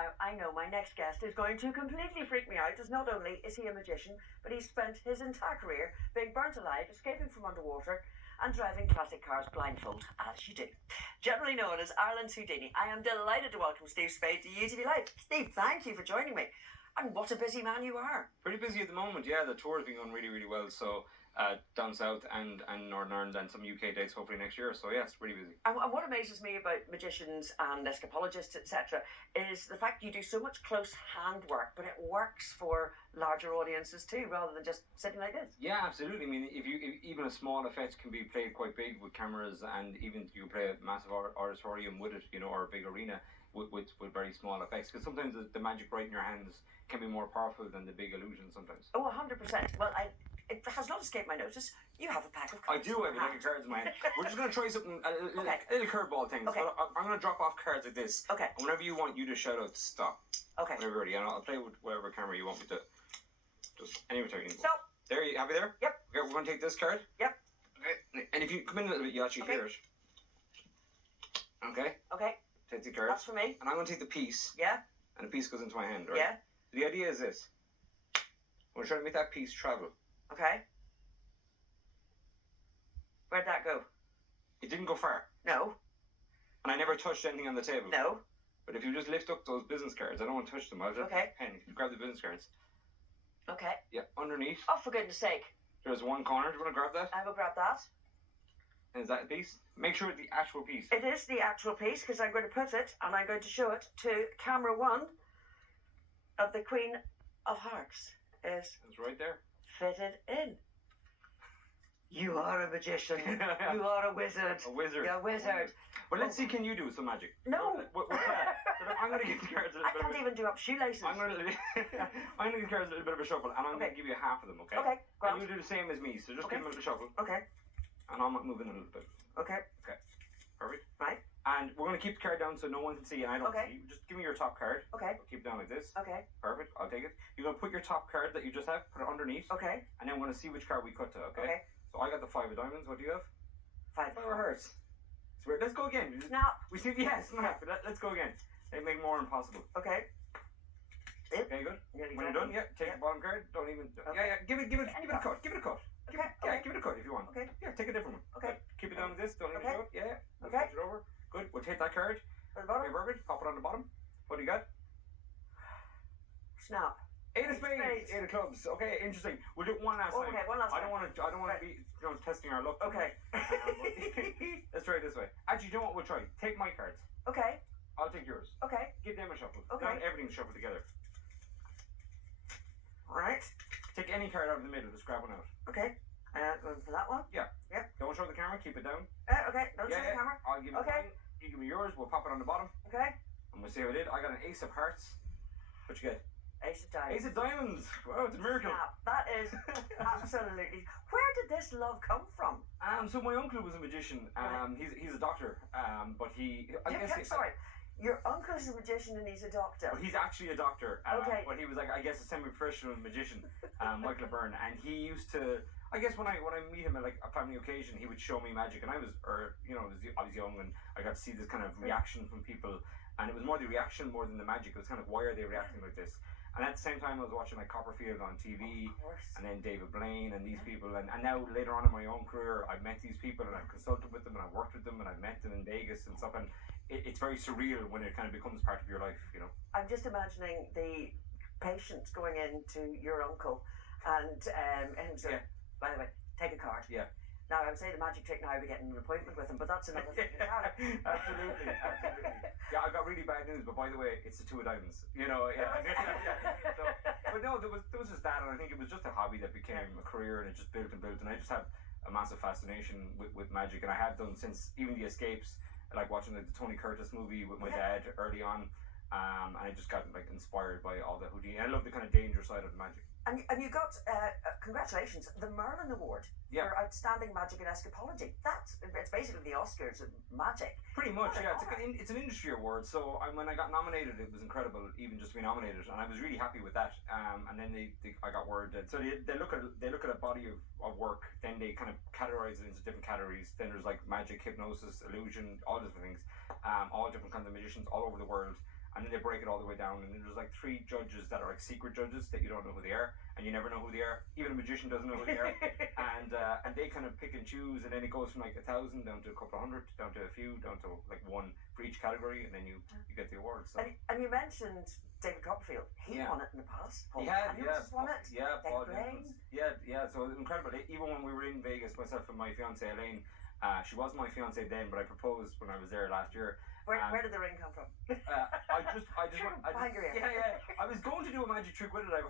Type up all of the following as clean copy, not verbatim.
Now, I know my next guest is going to completely freak me out, as not only is he a magician, but he's spent his entire career being burnt alive, escaping from underwater, and driving classic cars blindfold, as you do. Generally known as Ireland's Houdini, I am delighted to welcome Steve Spade to UTV Live. Steve, thank you for joining me. And what a busy man you are. Pretty busy at the moment, yeah. The tour's been going really, really well. So down south and Northern Ireland and some UK dates hopefully next year. So yeah, it's pretty busy. And what amazes me about magicians and escapologists, etc., is the fact you do so much close hand work, but it works for larger audiences too, rather than just sitting like this. Yeah, absolutely. I mean, if even a small effect can be played quite big with cameras, and even you can play a massive auditorium with it, or a big arena with very small effects. Because sometimes the magic right in your hands can be more powerful than the big illusion sometimes. Oh, 100%. Well, it has not escaped my notice. You have a pack of cards. I do have a pack of cards in my hand. We're just going to try something, a little curveball thing. Okay. So I'm going to drop off cards like this. Okay. And whenever you want, you just shout out stop. Okay. Whenever you're ready. And I'll play with whatever camera you want me to. Just any time. Stop. There, you happy there? Yep. Okay, we're going to take this card. Yep. Okay. And if you come in a little bit, you actually hear it. Okay. Okay. Take the card. That's for me. And I'm going to take the piece. Yeah. And the piece goes into my hand, right? Yeah. The idea is this. We're trying to make that piece travel. Okay. Where'd that go? It didn't go far. No. And I never touched anything on the table. No. But if you just lift up those business cards, I don't want to touch them. I'll just Okay. pen. You grab the business cards. Okay. Yeah, underneath. Oh, for goodness sake. There's one corner. Do you want to grab that? I will grab that. And is that a piece? Make sure it's the actual piece. It is the actual piece, because I'm going to put it, and I'm going to show it to camera one of the Queen of Hearts. It's right there. fitted in. You are a magician. You are a wizard. A wizard. You're a wizard. But let's see, can you do some magic? No. We'll try. So I'm going to give the cards a little I bit can't even do up shoelaces. I'm going to give the cards a little bit of a shuffle, and I'm going to give you half of them, okay? Okay, and you do the same as me, so just give them a little shuffle. Okay. And I'm moving a little bit. Okay. Okay. Perfect. Right. And we're going to keep the card down so no one can see and I don't see. Just give me your top card. Okay. I'll keep it down like this. Okay. Perfect. I'll take it. You're going to put your top card that you just have, put it underneath. Okay. And then we're going to see which card we cut to, okay? Okay. So I got the 5 of diamonds. What do you have? 5 of hearts. So let's go again. Snap. We see, yes, snap. Let's go again. They make more impossible. Okay. Okay, good. When you're done, take the bottom card. Don't even. Okay. Yeah. Give it a cut. Give it a cut. Okay. Give it a cut if you want. Okay. Yeah, take a different one. Okay. Keep it down like this. Don't even show it. Yeah. Okay. Switch it over. Good. We'll take that card. At the bottom. Okay, perfect. Pop it on the bottom. What do you got? Snap. 8 of spades. 8 of clubs. Okay, interesting. We'll do it one last time. Okay, one last time. I don't want to be testing our luck. Okay. Let's try it this way. Actually, you know what? We'll try. Take my cards. Okay. I'll take yours. Okay. Give them a shuffle. Okay. Not everything shuffled together. Alright. Take any card out of the middle. Just grab one out. Okay. Going for that one? Yeah. Yep. Don't show the camera. Keep it down. Okay. Don't show the camera. I'll give you mine. You give me yours. We'll pop it on the bottom. Okay. And we'll see how it did. I got an ace of hearts. What you get? Ace of diamonds. Ace of diamonds. Wow, it's a miracle. Snap. That is absolutely. Where did this love come from? So my uncle was a magician. He's a doctor. But Sorry. Your uncle is a magician and he's a doctor. But he's actually a doctor. Okay. But he was like, I guess, a semi-professional magician, Michael Byrne, and he used to. I guess when I meet him at like a family occasion, he would show me magic, and I was young, and I got to see this kind of reaction from people, and it was more the reaction more than the magic. It was kind of, why are they reacting like this? And at the same time, I was watching like Copperfield on TV, and then David Blaine and these people, and now later on in my own career, I've met these people, and I've consulted with them, and I've worked with them, and I've met them in Vegas and stuff, and it's very surreal when it kind of becomes part of your life, I'm just imagining the patients going in to your uncle, and him saying, by the way, take a card. Yeah. Now, I would say the magic trick now I'd be getting an appointment with him, but that's another thing. Absolutely. Yeah, I got really bad news, but by the way, it's the 2 of diamonds. Yeah. So, but no, there was just that, and I think it was just a hobby that became a career, and it just built and built, and I just have a massive fascination with magic, and I have done since even the escapes, like watching the Tony Curtis movie with my dad early on, and I just got like inspired by all the Houdini. I love the kind of danger side of magic. And you got, congratulations, the Merlin Award for Outstanding Magic and Escapology. It's basically the Oscars of magic. Pretty much, yeah. It's an industry award, so when I got nominated, it was incredible, even just to be nominated, and I was really happy with that. And then I got word that, so they look at a body of work, then they kind of categorize it into different categories. Then there's like magic, hypnosis, illusion, all different things, all different kinds of magicians all over the world. and then they break it all the way down, and then there's like 3 judges that are like secret judges that you don't know who they are, and you never know who they are. Even a magician doesn't know who they are, and they kind of pick and choose, and then it goes from like 1,000 down to a couple of hundred, down to a few, down to like 1 for each category, and then you get the award. So. And you mentioned David Copperfield. He won it in the past. Paul Daniels won it. Yeah, Paul Daniels. Yeah. So incredible. Even when we were in Vegas, myself and my fiance Elaine, she wasn't my fiance then, but I proposed when I was there last year. Where did the ring come from? I was going to do a magic trick with it. I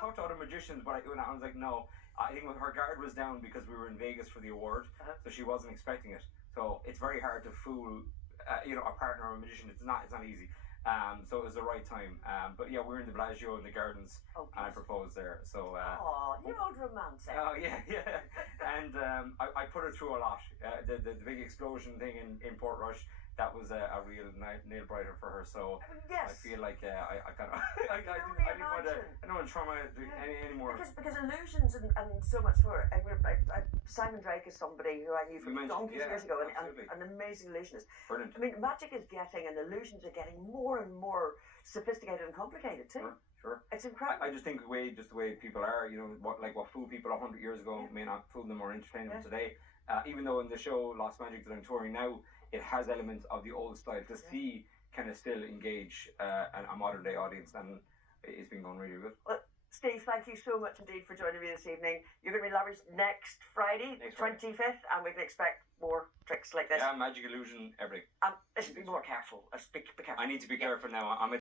talked to other magicians, but I was like, no. I think her guard was down because we were in Vegas for the award, so she wasn't expecting it. So it's very hard to fool, a partner or a magician. It's not easy. So it was the right time. But yeah, we were in the Bellagio in the gardens, and I proposed there. So. You old romantic. Oh yeah. And I put her through a lot. The big explosion thing in Portrush. That was a real nail biter for her. So yes. I feel like I kind of I didn't want to trauma anymore. Because illusions and so much more. Simon Drake is somebody who I knew from donkeys years ago, and an amazing illusionist. Brilliant. I mean, magic is getting, and illusions are getting more and more sophisticated and complicated too. Sure. It's incredible. I just think the way people are, what fooled people 100 years ago may not fool them or entertain them today. Even though in the show Lost Magic that I'm touring now, it has elements of the old style to see kind of still engage a modern day audience, and it's been going really good. Well, Steve, thank you so much indeed for joining me this evening. You're going to be lavish next Friday, 25th, and we can expect more tricks like this. Yeah, magic illusion, everything. Let's be more careful. Be careful. I need to be careful now. I'm